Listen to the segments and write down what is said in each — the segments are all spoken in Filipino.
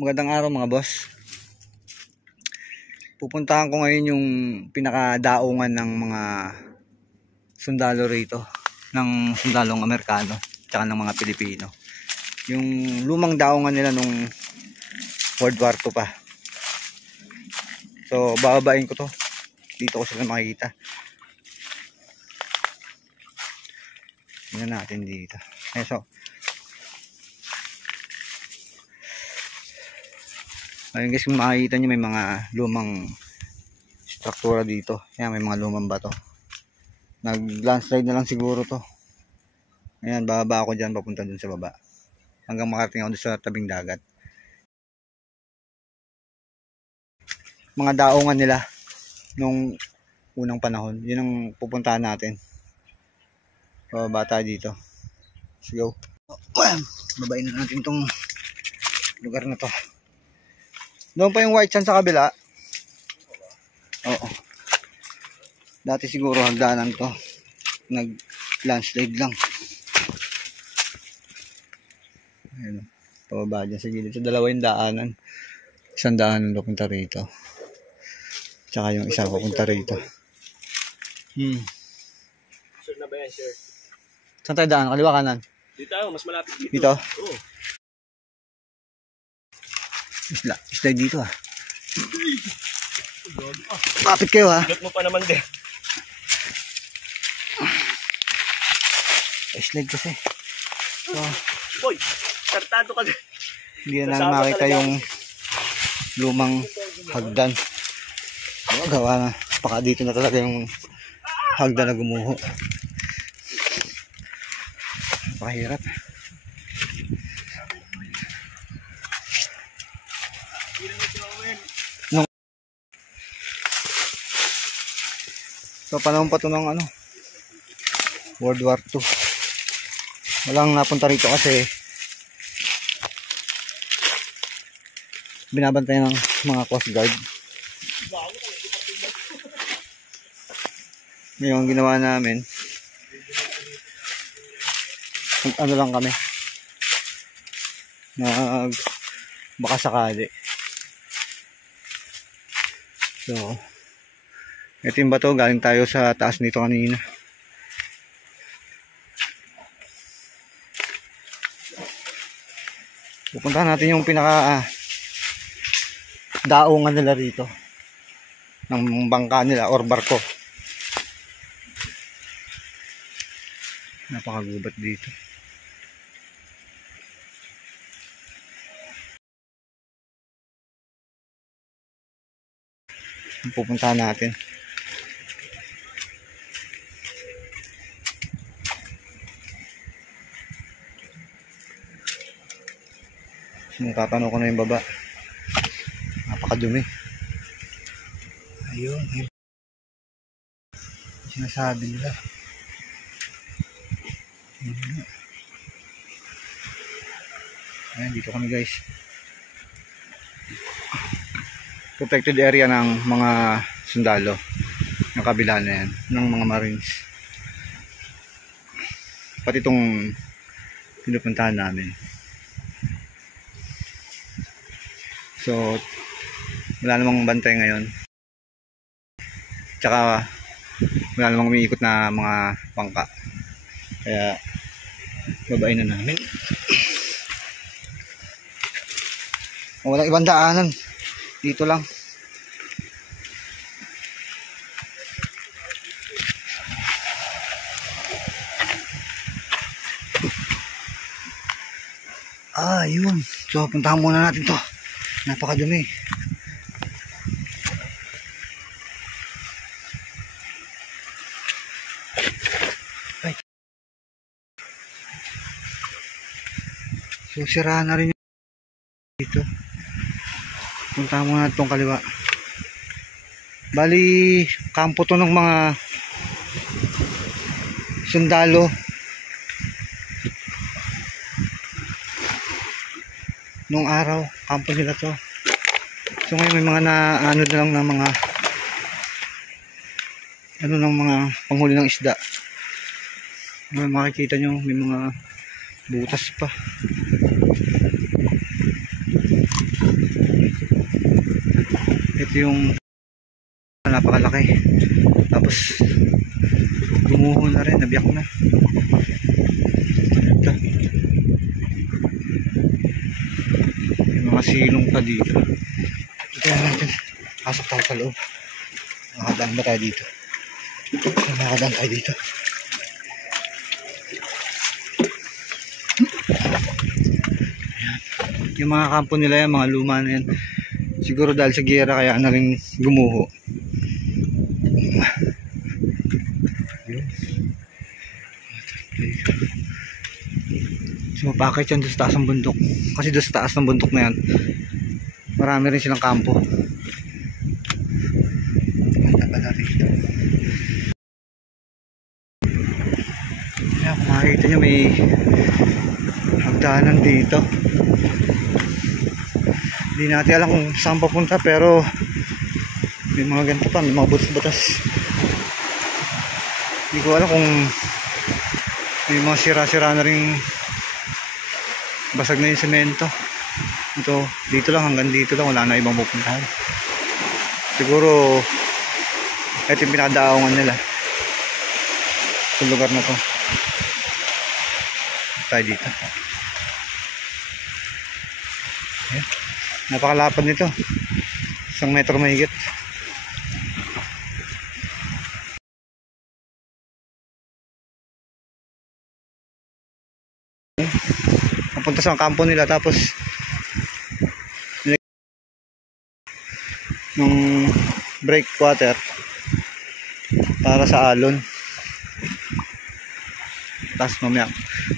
Magandang araw mga boss. Pupuntahan ko ngayon yung pinakadaungan ng mga sundalo rito, ng sundalong Amerikano tsaka ng mga Pilipino. Yung lumang daungan nila nung World War II pa. So bababain ko to. Dito ko sila makikita. Tingnan natin dito. So ayun guys, kung makikita nyo may mga lumang struktura dito. Ayan, may mga lumang bato. Nag-landslide na lang siguro to. Ayan, bababa ako dyan, papunta dun sa baba. Hanggang makarating ako dun sa tabing dagat. Mga daungan nila nung unang panahon. Yun ang pupuntahan natin. Bababa tayo dito. Let's go. Babain na natin tong lugar na to. Doon pa yung white sand sa kabila. Oo. Dati siguro hagdanan to. Nag-landslide lang. Ayun. Pababa dyan sa gilid. So, dalawa yung daanan. Isang daanan papunta rito. Tsaka yung isa papunta rito. Sure na ba yan, sure? Saan tayo daan? Kaliwa kanan? Dito, mas malapit dito. Dito? Oo. Slide dito ah. Kapit kayo ha. Bigat mo pa naman din. Slide kasi. So, Boy, kartado ka din. hindi na makita yung lumang hagdan. Gawa na. Baka dito na talaga yung hagdan na gumuho. Pakahirap. So panahon pa ito ng World War II. Walang napunta rito kasi binabantayan ng mga Coast Guard. Ngayon ginawa namin, ano lang kami, baka sakali. So ito yung bato, galing tayo sa taas nito kanina. Pupuntahan natin yung pinaka daungan nila rito ng bangka nila or barko. Napakagubat dito. Pupuntahan natin. Tatano ko na yung baba. Napakadumi. Ayun. Sinasabi nila. Ayan, dito kami guys. Protected area ng mga sundalo. Yung kabila na yan. Ng mga Marines. Pati itong pinupuntahan namin. So wala namang bantay ngayon. Tsaka wala namang umiikot na mga bangka. Kaya babain na namin. Walang ibang daanan. Dito lang. Yun. So puntahan muna natin to. Napakadumi. Ay. So sira na rin dito. Punta muna itong kaliwa. Bali kampo to ng mga sundalo nung araw. Kampo nila to. So ngayon may mga na lang ng mga ng mga panghuli ng isda. Makikita nyo may mga butas pa. Ito yung napakalaki. Tapos gumuho na rin, nabiyak na. Ito. May mga silong pa dito. Ito natin. Pasok tayo sa loob. Makadaan ba tayo dito? Makadaan tayo dito. Yung mga kampo nila yan, mga luma na yan. Siguro dahil sa giyera kaya na rin gumuho. So bakit yan doon sa taas ng bundok? Kasi doon sa taas ng bundok na yan, marami rin silang kampo. Ganda pala rito. Kaya kung makikita nyo, may hagdanan dito. Hindi natin alam kung saan papunta, pero may mga ganito pa, may mga butas-butas. Hindi ko alam kung may mga sira-sira na rin, basag na yung semento. Ito, dito lang, hanggang dito lang, wala na ibang pupuntahan. Siguro ito yung pinakadaangan nila sa lugar na to. Tayo dito. Ayan. Napakalapad nito, 1 metro mahigit. Napunta sa kampo nila, tapos nung breakwater para sa alon. Tapos mamaya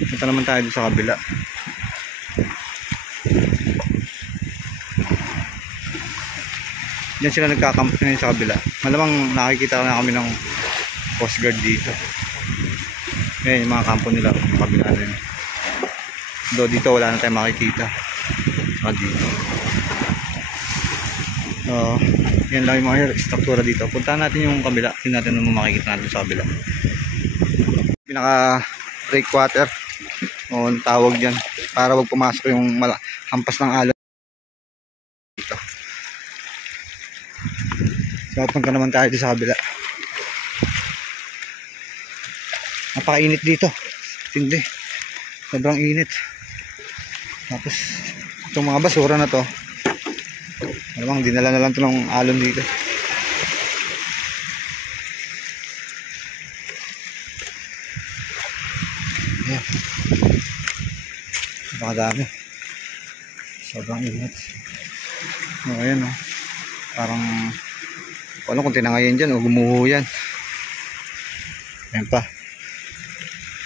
punta naman tayo sa kabila. Diyan sila nagkakamp ngayon sa kabila. Malamang nakikita na kami ng coast guard dito. Ngayon yung mga kampo nila sa kabila rin. Do dito wala na tayong makikita. Saka dito. So, yan lang yung mga struktura dito. Puntahan natin yung kabila. Tingnan natin naman makikita natin sa kabila. Pinaka breakwater o tawag dyan, para wag pumasok yung hampas ng alon dito. So punta naman tayo sa kabila. Napakainit dito, tindi, sobrang init. Tapos itong mga basura na to, malamang dinala na lang ito ng alon dito. Ayan, napakadami, sobrang init. O ayan o, parang alam kung tinangayin dyan o gumuho yan. Ayan pa,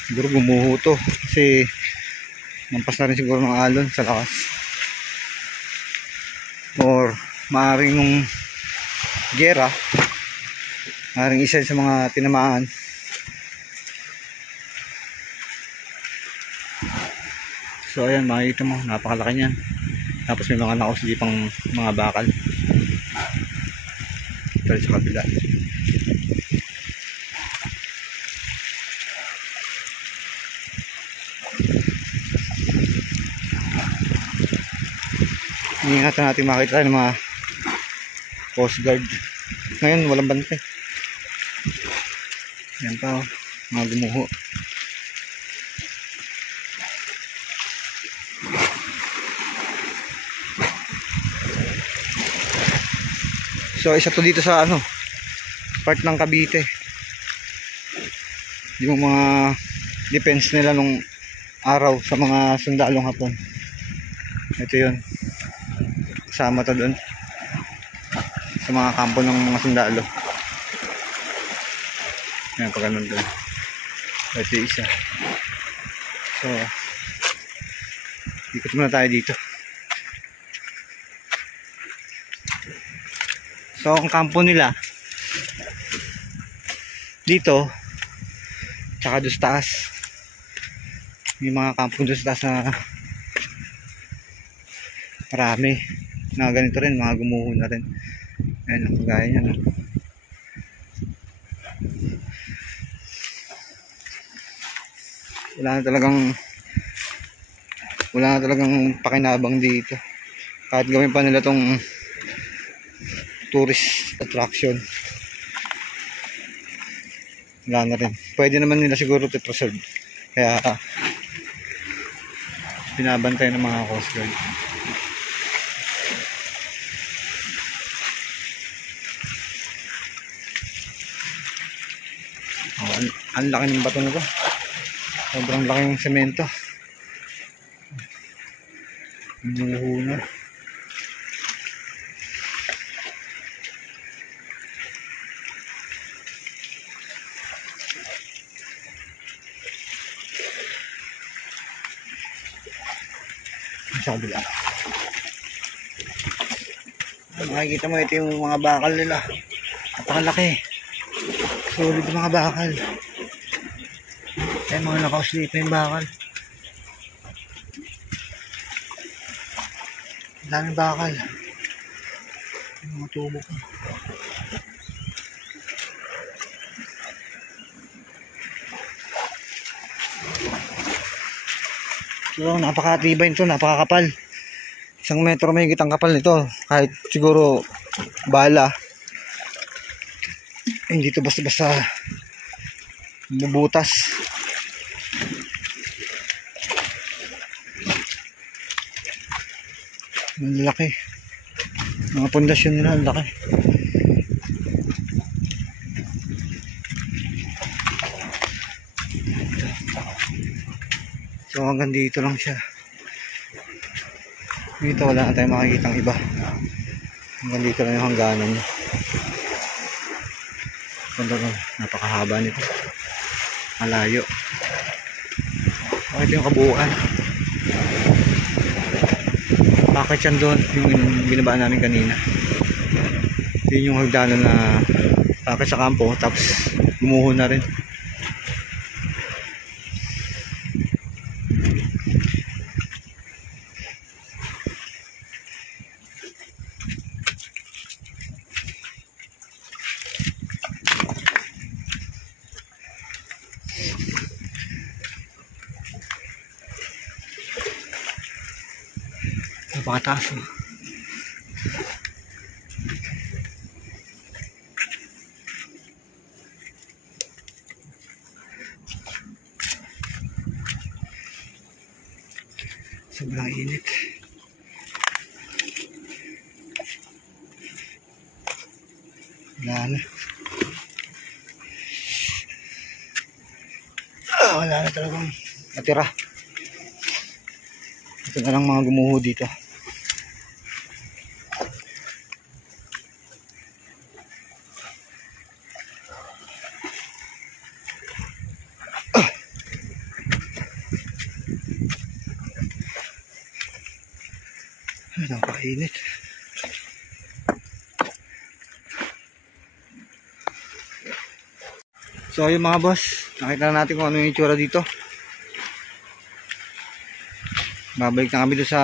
siguro gumuho to kasi nampas na rin siguro ng alon sa lakas, or maaaring nung gera, maaaring isa sa mga tinamaan. So ayan, makikita mo, napakalaki niyan. Tapos may mga nakasilipang mga bakal. Ito sa kabila. Ingatan natin makita tayo ng mga coast guard. Ngayon walang bantay. Yan pa, mga gumuho. So isa to dito sa ano, part ng Cavite. Yung mga defense nila nung araw sa mga sundalong Hapon. Ito yun, kasama to doon sa mga kampo ng mga sundalo. Yan, pag ganun doon. Ito yung isa. So ikot muna tayo dito. So ang kampo nila dito, tsaka doon sa taas. May mga kampo doon sa taas na marami na ganito rin, mga gumuho na rin. Ayan, ang kagaya niya, no? Wala na talagang pakinabang dito. Kahit gawin pa nila tong tourist attraction. Wala na rin. Pwede naman nila siguro to preserve. Kaya binabantay ng mga Coast Guard. Ang laki ng bato na to. Sobrang laki ng semento. Nuhuna. Sa kabila. Makikita mo, ito yung mga bakal nila. Napakalaki. Solid mga bakal. Ay, mga nakausli pa yung bakal. Ang daming bakal. Yung mga tubo ko. So, napakatibay nito, napakakapal. 1 metro may higit ang kapal nito. Kahit siguro bala, hindi ito basta-basta bubutas. Ang laki. Mga pundasyon nila, ang laki. So hanggang dito lang siya. Dito wala na tayong makikitang iba. Hanggang dito lang yung hangganan niya. Napakahaba nito. Malayo. Ito yung kabuuan. Bakit yan doon? Yung binabaan namin kanina. Yun yung hagdanan na bakit sa kampo. Tapos gumuho na rin. Napakataas. Sobrang init. Wala na. Wala na talagang natira. Ito na lang mga gumuho dito. Napakainit. So yung mga boss, nakita na natin kung ano yung itsura dito. Babalik na kami doon sa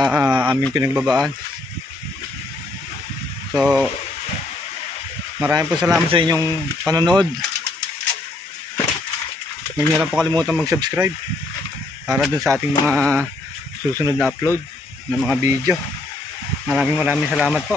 aming pinagbabaan. So maraming po salamat sa inyong panonood. Huwag niyo lang po kalimutan mag-subscribe para dun sa ating mga susunod na upload ng mga video. Maraming salamat po.